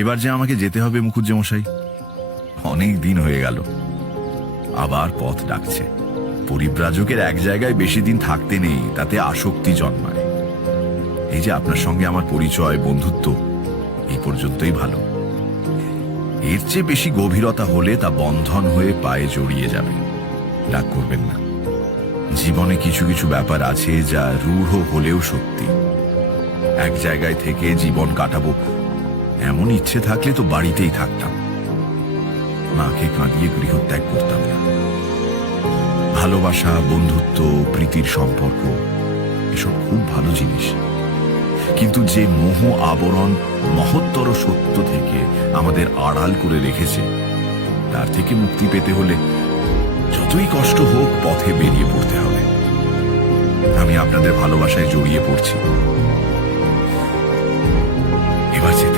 এবার যে আমাকে যেতে হবে মুখুজ্জে মশাই, অনেক দিন হয়ে গেল। আবার পথ ডাকছে। পরিব্রাজকের এক জায়গায় বেশি দিন থাকতে নেই, তাতে আসক্তি জন্মায়। এই যে আপনার সঙ্গে আমার পরিচয়, বন্ধুত্ব, এই পর্যন্তই ভালো। এর চেয়ে বেশি গভীরতা হলে তা বন্ধন হয়ে পায়ে জড়িয়ে যাবে। রাগ করবেন না। জীবনে কিছু কিছু ব্যাপার আছে যা রূঢ় হলেও সত্যি। এক জায়গায় থেকে জীবন কাটাবো এমন ইচ্ছে থাকলে তো বাড়িতেই থাকতাম, মাকে কাঁদিয়ে গৃহত্যাগ করতাম না। ভালোবাসা, বন্ধুত্ব, প্রীতির সম্পর্ক এসব খুব ভালো জিনিস, কিন্তু যে মোহ আবরণ মহত্তর সত্য থেকে আমাদের আড়াল করে রেখেছে, তার থেকে মুক্তি পেতে হলে যতই কষ্ট হোক পথে বেরিয়ে পড়তে হবে। আমি আপনাদের ভালোবাসায় জড়িয়ে পড়ছি, এবার যেতে